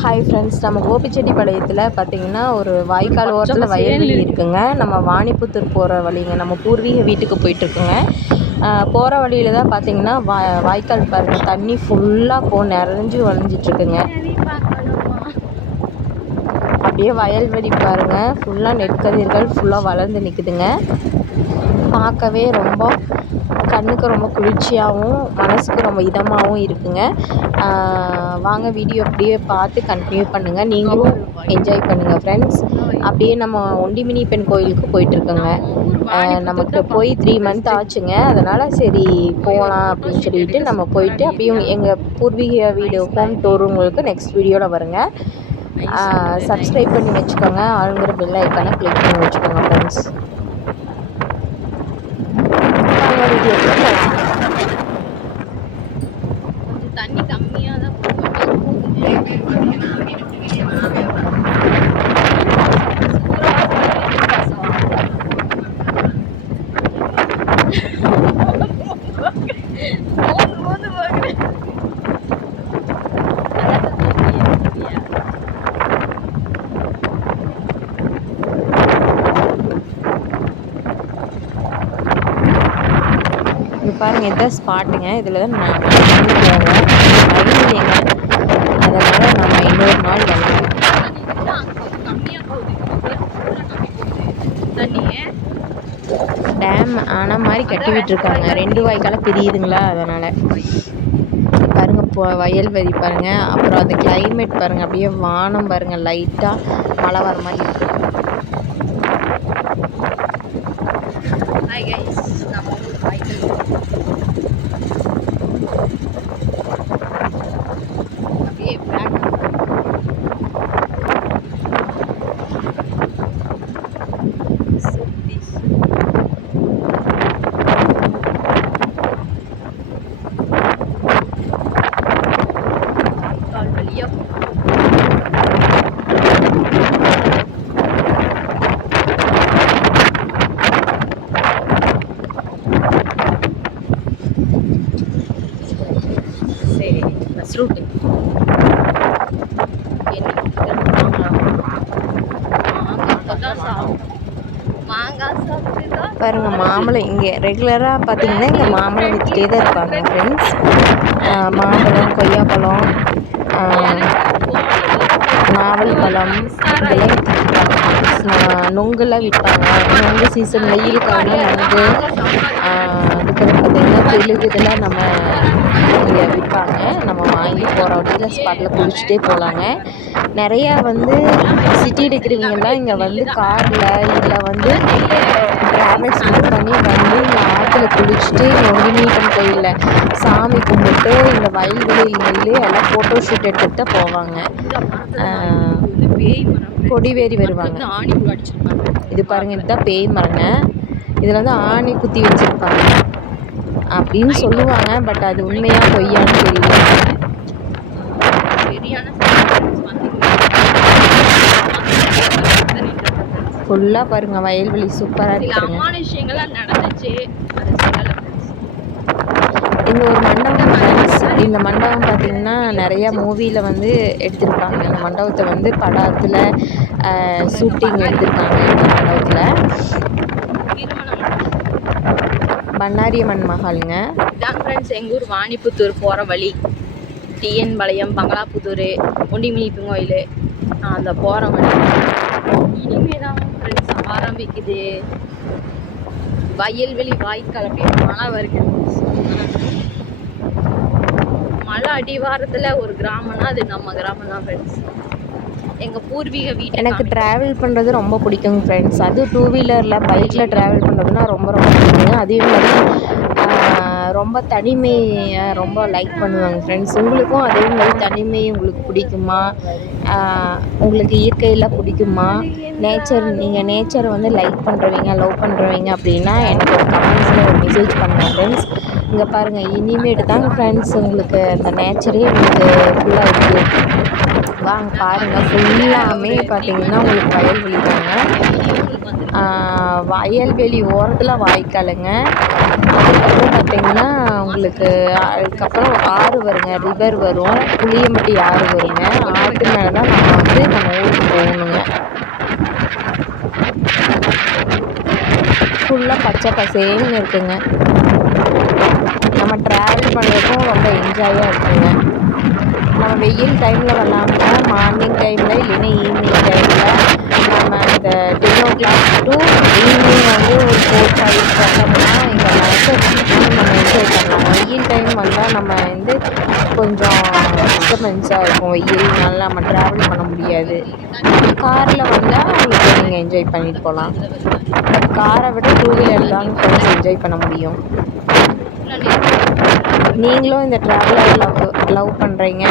Hi friends, நம்ம கோபிச்செட்டிப்பாளையத்தில் பார்த்தீங்கன்னா ஒரு வாய்க்கால் ஓரத்தில் வயல்வெளி இருக்குங்க. நம்ம வாணிப்புத்தூர் போகிற வழிங்க, நம்ம பூர்வீக வீட்டுக்கு போயிட்டுருக்குங்க. போகிற வழியில் தான் பார்த்தீங்கன்னா வாய்க்கால் பாருங்கள், தண்ணி ஃபுல்லாக நிறைஞ்சு வழிஞ்சிட்ருக்குங்க. அப்படியே வயல்வெளி பாருங்கள், ஃபுல்லாக நெற்கதிர்கள் ஃபுல்லாக வளர்ந்து நிற்குதுங்க. பார்க்கவே ரொம்ப கண்ணுக்கு ரொம்ப குளிர்ச்சியாகவும் மனசுக்கு ரொம்ப இதமாகவும் இருக்குங்க. வாங்க வீடியோ அப்படியே பார்த்து கண்டினியூ பண்ணுங்கள், நீங்களும் என்ஜாய் பண்ணுங்கள் ஃப்ரெண்ட்ஸ். அப்படியே நம்ம ஒண்டிமினி பெண் கோயிலுக்கு போயிட்டுருக்கோங்க. நமக்கு போய் 3 மந்த் ஆச்சுங்க. அதனால் சரி போகலாம் அப்படின்னு சொல்லிட்டு நம்ம போயிட்டு அப்படியே எங்கள் பூர்வீக வீடு ஹோம் டூர் உங்களுக்கு நெக்ஸ்ட் வீடியோவில் வருங்க. சப்ஸ்கிரைப் பண்ணி வச்சுக்கோங்க, ஆளுங்கிற பெல் ஐக்கானை கிளிக் பண்ணி வச்சுக்கோங்க ஃப்ரெண்ட்ஸ். தண்ணி கம்மியாக தான் பாருங்கள், இதுதான் ஸ்பாட்டுங்க. இதில் தான் நான் போவேன், வயல்வெளிங்க. அதனால் நம்ம இன்னொரு நாள் வரலாம். டேம் ஆன மாதிரி கட்டி விட்டுருக்காங்க, 2 வாய்க்கால பிரியுதுங்களா, அதனால் பாருங்கள். வயல்வெளி பாருங்கள். அப்புறம் அந்த கிளைமேட் பாருங்கள், அப்படியே வானம் பாருங்கள், லைட்டாக மழை வர மாதிரி இருக்குது. பாருங்க, மாம்பழம் இங்கே ரெகுலராக பார்த்தீங்கன்னா இங்கே மாம்பழம் விற்றுட்டே தான் இருப்பாங்க ஃப்ரெண்ட்ஸ். மாம்பழம், கொய்யாப்பழம், நாவல் பழம் இதெல்லாம் விற்றுட்ருப்பாங்க. நொங்குலாம் விற்பாங்க. நொங்கு சீசன், வெயில் காலம் நொங்கு. அதுக்கப்புறம் பார்த்திங்கன்னா தெலுங்கு இதெல்லாம் நம்ம இங்கே விற்பாங்க. நம்ம வாங்கி போகிற வழியில் ஸ்பாட்டில் குளிச்சுட்டே போகலாங்க. நிறையா சிட்டியில் இருக்கிறவங்கெல்லாம் இங்கே காரில் இல்லை ட்ராவல்ஸ் புக் பண்ணி இங்கே ஆற்றுல குளிச்சுட்டு இங்கே ஒண்டிமினி கோயிலில் சாமி கும்பிட்டு இந்த வயல்வெளியில் நின்று எல்லாம் ஃபோட்டோ ஷூட் எடுத்துகிட்டு தான் போவாங்க. கொடிவேரி வருவாங்க. இது பாருங்கள், இதுதான் பேய் மரங்க. இதில் ஆணி குத்தி வச்சுருப்பாங்க அப்படின்னு சொல்லுவாங்க. பட் அது உண்மையாக பொய்யான்னு தெரியல. ஃபுல்லாக பாருங்கள், வயல்வெளி சூப்பராக இருக்குங்க. இந்த ஒரு மண்டபம் ஃப்ரெண்ட்ஸ். இந்த மண்டபம் பார்த்திங்கன்னா நிறையா மூவியில் எடுத்திருப்பாங்க. இந்த மண்டபத்தை படத்தில் ஷூட்டிங் எடுத்திருக்காங்க. இந்த மண்டபத்தில் பண்ணாரியம்மன் மஹாலுங்க. இதான் ஃப்ரெண்ட்ஸ் எங்கள் ஊர் வாணிப்புத்தூர் போகிற வழி. டிஎன் பாளையம், பங்களாபுத்தூர், ஒண்டிமினி கோயில், அந்த போகிற வழி. இனிமே தான் ஃப்ரெண்ட்ஸ் ஆரம்பிக்குது. வயல்வெளி வாய்க்கால் அப்படியே மழை வருது. மழை அடிவாரத்தில் ஒரு கிராமம்னா அது நம்ம கிராமம் தான் ஃப்ரெண்ட்ஸ். எங்கள் பூர்வீக வீடு. எனக்கு ட்ராவல் பண்ணுறது ரொம்ப பிடிக்குங்க ஃப்ரெண்ட்ஸ். அதுவும் 2 வீலரில் பைக்கில் ட்ராவல் பண்ணுறதுனா ரொம்ப ரொம்ப பிடிக்குங்க. அதே மாதிரி ரொம்ப தனிமையை ரொம்ப லைக் பண்ணுவாங்க ஃப்ரெண்ட்ஸ். உங்களுக்கும் அதே மாதிரி தனிமை உங்களுக்கு பிடிக்குமா? உங்களுக்கு இயற்கையெல்லாம் பிடிக்குமா? நீங்கள் நேச்சரை லைக் பண்ணுறவங்க, லவ் பண்ணுறவங்க அப்படின்னா எனக்கு ஒரு கமெண்ட்ஸில் ஒரு மெசேஜ் பண்ணுங்கள் ஃப்ரெண்ட்ஸ். இங்கே பாருங்கள், இனிமேட்டு தாங்க ஃப்ரெண்ட்ஸ் உங்களுக்கு அந்த நேச்சரே உங்களுக்கு ஃபுல்லாக இருக்குது. வாங்க பாருங்கள், ஃபுல்லாமே பார்த்தீங்கன்னா உங்களுக்கு வயல்வெளி தாங்க. வயல்வெளி ஓரத்தில் வாய்க்காலுங்க. அதுக்கப்புறம் பார்த்திங்கன்னா உங்களுக்கு அதுக்கப்புறம் ஆறு வருங்க, ரிவர் வரும், புளியம்பட்டி ஆறு வருங்க. ஆற்றுல பச்சை பசேல்னு இருக்குங்க. நம்ம ட்ராவல் பண்ணுறதுக்கும் ரொம்ப என்ஜாயாக இருக்குங்க. நம்ம வெயில் டைமில் விளாட்னா மார்னிங் டைமில் இல்லைன்னா ஈவினிங் டைமில் நம்ம இந்த 10 o'clock டு ஈவினிங் வந்து ஒரு 4-5 வந்தோம்னா இங்கே நேச்சர் நம்ம என்ஜாய் பண்ணலாம். வெயில் டைம் வந்தால் நம்ம வந்து கொஞ்சம் டிஸ்டர்பன்ஸாக இருக்கும். வெயில்னால நம்ம ட்ராவல் பண்ண முடியாது. காரில் வந்தால் உங்களுக்கு நீங்கள் என்ஜாய் பண்ணிட்டு போகலாம். பட் காரை விட 2 வீலர் தான் கொஞ்சம் என்ஜாய் பண்ண முடியும். நீங்களும் இந்த ட்ராவலர் லவ் பண்ணுறீங்க,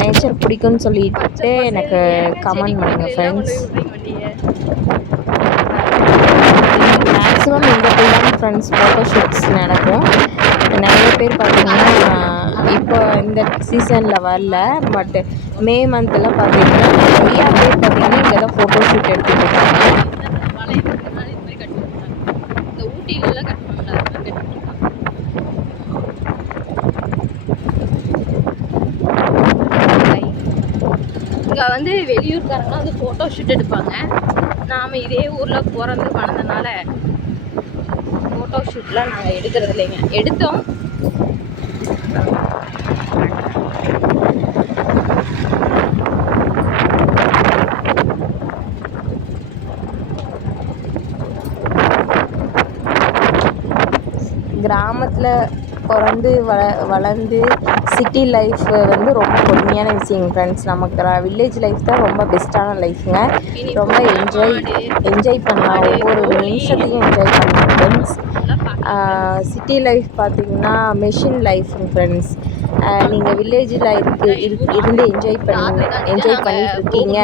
நேச்சர் பிடிக்கும்னு சொல்லிட்டு எனக்கு கமெண்ட் பண்ணுங்கள் ஃப்ரெண்ட்ஸ். மேக்ஸிமம் இந்த போய் தான் ஃப்ரெண்ட்ஸ் ஃபோட்டோ ஷூட்ஸ் நடக்கும். நிறைய பேர் பார்த்திங்கன்னா இப்போ இந்த சீசனில் வரல, பட் மே மந்தில் பார்த்திங்கன்னா நிறையா பேர் பார்த்திங்கன்னா இங்கே தான் ஃபோட்டோ ஷூட் எடுத்துகிட்டு இருக்காங்க. இங்கே வந்து வெளியூர்காரங்களாம் வந்து ஃபோட்டோ ஷூட் எடுப்பாங்க. நாம் இதே ஊரில் பிறந்து வளர்ந்தனால ஃபோட்டோ ஷூட்லாம் நாங்கள் எடுக்கிறது இல்லைங்க. எடுத்தோம். கிராமத்தில் பிறந்து வளர்ந்து சிட்டி லைஃப் வந்து ரொம்ப கொடுமையான விஷயங்க ஃப்ரெண்ட்ஸ். நமக்கு வில்லேஜ் லைஃப் தான் ரொம்ப பெஸ்ட்டான லைஃப்ங்க. ரொம்ப என்ஜாய் பண்ணலாம், ஒவ்வொரு நிமிஷத்தையும் என்ஜாய் பண்ணலாம் ஃப்ரெண்ட்ஸ். சிட்டி லைஃப் பார்த்திங்கன்னா மெஷின் லைஃப்ங்க ஃப்ரெண்ட்ஸ். நீங்கள் வில்லேஜ் லைஃப்க்கு இருந்து என்ஜாய் பண்ணிட்டு இருக்கீங்க.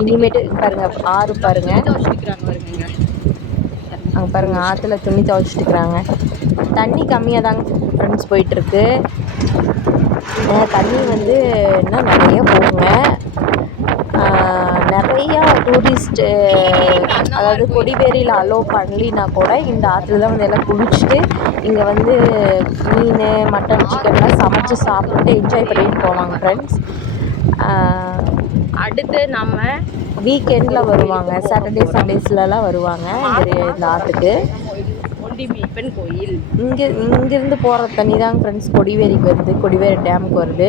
இனிமேட்டு பாருங்கள், ஆறு பாருங்கள், அங்கே பாருங்கள், ஆற்றுல துணி துவைச்சிட்டுருக்குறாங்க. தண்ணி கம்மியாக தாங்க ஃப்ரெண்ட்ஸ் போயிட்டுருக்கு. தண்ணி வந்து இன்னும் நிறைய போகுங்க. நிறையா டூரிஸ்ட்டு அதாவது கொடிவேரியில் அலோவ் பண்ணலினா கூட இந்த ஆற்றுல தான் வந்து எல்லாம் குளிச்சுட்டு இங்கே வந்து மீன், மட்டன், சிக்கன்லாம் சமைச்சு சாப்பிட்டு என்ஜாய் பண்ணிட்டு போவாங்க ஃப்ரெண்ட்ஸ். அடுத்து நம்ம வீக்கெண்டில் வருவாங்க, சாட்டர்டே சண்டேஸ்லலாம் வருவாங்க இந்த ஆற்றுக்கு. ஒண்டிமீப்பன் கோயில் இங்கேருந்து போகிற தண்ணி தாங்க ஃப்ரெண்ட்ஸ் கொடிவேரிக்கு வருது, கொடிவேரி டேமுக்கு வருது.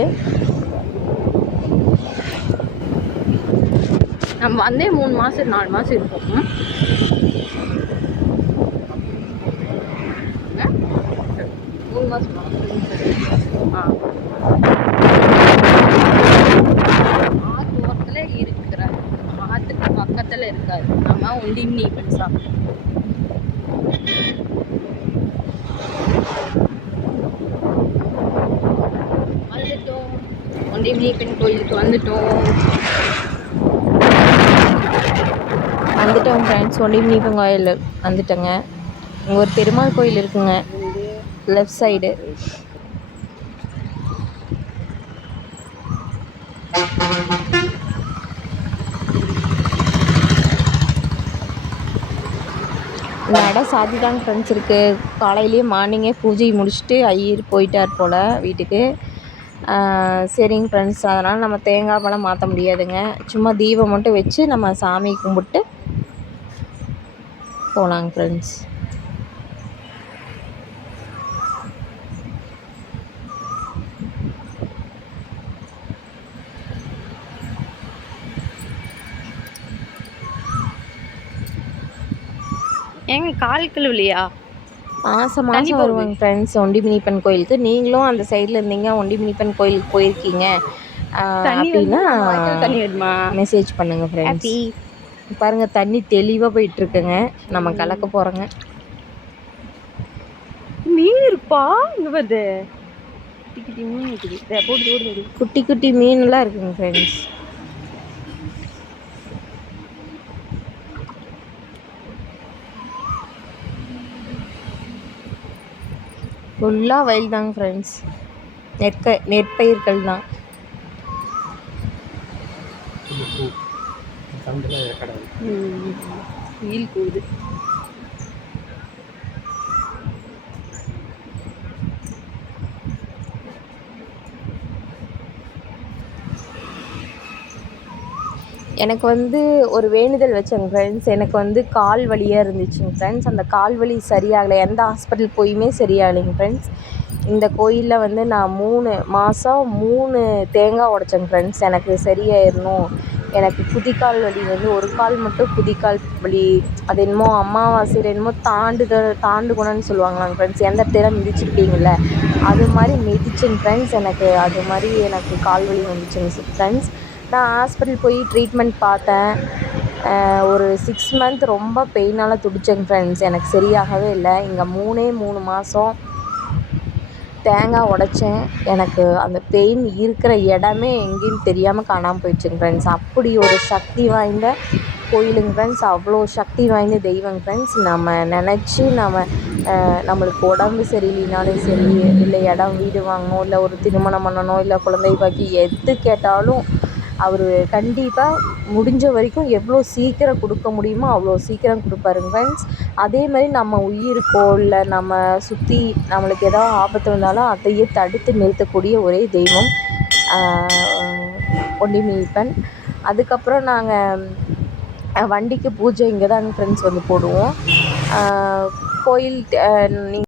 நம்ம வந்தே 3 மாதம் 4 மாதம் இருக்கும். 3 மாதம் ஆற்று ஓரத்தில் இருக்கிற ஆற்றுக்கு பக்கத்தில் இருக்காது. நம்ம ஒண்டிமீப்பன் சாப்பிட்டோம். ஒண்டிமீப்பன் கோயிலுக்கு வந்துட்டோம் ஃப்ரெண்ட்ஸ். ஒண்டிமீப்பன் கோயில் வந்துட்டோங்க. இங்கே ஒரு பெருமாள் கோயில் இருக்குங்க லெஃப்ட் சைடு. நட சாத்தி தாங்க ஃப்ரெண்ட்ஸ் இருக்குது. காலையிலேயே மார்னிங்கே பூஜை முடிச்சுட்டு ஐயர் போயிட்டார் போல் வீட்டுக்கு. சரிங்க ஃப்ரெண்ட்ஸ், அதனால் நம்ம தேங்காய் பழம் மாற்ற முடியாதுங்க. சும்மா தீபம் மட்டும் வச்சு நம்ம சாமி கும்பிட்டு போகலாங்க ஃப்ரெண்ட்ஸ். ஏங்க கால் கழுவலையா? மாதம் வருவாங்க ஃப்ரெண்ட்ஸ் ஒண்டிமீப்பன் கோயிலுக்கு. நீங்களும் அந்த சைடில் இருந்தீங்க, ஒண்டிமீப்பன் கோயிலுக்கு போயிருக்கீங்க அப்படின்னா மெசேஜ் பண்ணுங்கள் ஃப்ரெண்ட்ஸ். பாருங்கள், தண்ணி தெளிவாக போயிட்டுருக்குங்க. நம்ம கலக்க போகிறோங்க. மீன் இருப்பா இங்கே வருது. குட்டி குட்டி மீன்லாம் இருக்குங்க ஃப்ரெண்ட்ஸ். ஃபுல்லாக வயல் தாங்க ஃப்ரெண்ட்ஸ். நெற்பயிர்கள் தான். வெயில் போகுது. எனக்கு வந்து ஒரு வேண்டுதல் வச்சேங்க ஃப்ரெண்ட்ஸ். எனக்கு வந்து கால் வலியாக இருந்துச்சுங்க ஃப்ரெண்ட்ஸ். அந்த கால் வலி சரியாகலை. எந்த ஹாஸ்பிட்டல் போயுமே சரியாகலைங்க ஃப்ரெண்ட்ஸ். இந்த கோயிலில் வந்து நான் 3 மாதம் 3 தேங்காய் உடைச்சேங்க ஃப்ரெண்ட்ஸ். எனக்கு சரியாயிடணும். எனக்கு குதிக்கால் வலி வந்து ஒரு கால் மட்டும் குதிக்கால் வலி, அது என்னமோ அமாவாசையில் என்னமோ தாண்டுகுணம்னு சொல்லுவாங்களாங்க ஃப்ரெண்ட்ஸ். எந்த இடத்துல மிதிச்சிருப்பீங்கள்ல, அது மாதிரி மிதிச்சேங்க ஃப்ரெண்ட்ஸ். எனக்கு அது மாதிரி எனக்கு கால் வலி வந்துச்சுங்க ஃப்ரெண்ட்ஸ். நான் ஹாஸ்பிட்டல் போய் ட்ரீட்மெண்ட் பார்த்தேன். ஒரு 6 மந்த் ரொம்ப பெயினால் துடித்தேங்க ஃப்ரெண்ட்ஸ். எனக்கு சரியாகவே இல்லை. இங்கே 3 மாதம் தேங்காய் உடைச்சேன். எனக்கு அந்த பெயின் இருக்கிற இடமே எங்கேன்னு தெரியாமல் காணாமல் போயிடுச்சுங்க ஃப்ரெண்ட்ஸ். அப்படி ஒரு சக்தி வாய்ந்த கோயிலுங்க ஃப்ரெண்ட்ஸ். அவ்வளோ சக்தி வாய்ந்த தெய்வங்க ஃப்ரெண்ட்ஸ். நம்ம நினச்சி நம்மளுக்கு உடம்பு சரியில்லைனாலும் சரி, இல்லை இடம் வீடு வாங்கணும், இல்லை ஒரு திருமணம் பண்ணணும், இல்லை குழந்தை பாக்கியம் எது கேட்டாலும் அவர் கண்டிப்பாக முடிஞ்ச வரைக்கும் எவ்வளோ சீக்கிரம் கொடுக்க முடியுமோ அவ்வளோ சீக்கிரம் கொடுப்பாருங்க ஃப்ரெண்ட்ஸ். அதே மாதிரி நம்ம உயிருக்கோ இல்லை நம்ம சுற்றி நம்மளுக்கு ஏதாவது ஆபத்து வந்தாலும் அதையே தடுத்து நிறுத்தக்கூடிய ஒரே தெய்வம் ஒண்டிமுனியப்பன். அதுக்கப்புறம் நாங்கள் வண்டிக்கு பூஜை இங்கே தாங்க ஃப்ரெண்ட்ஸ் வந்து போடுவோம். கோயில்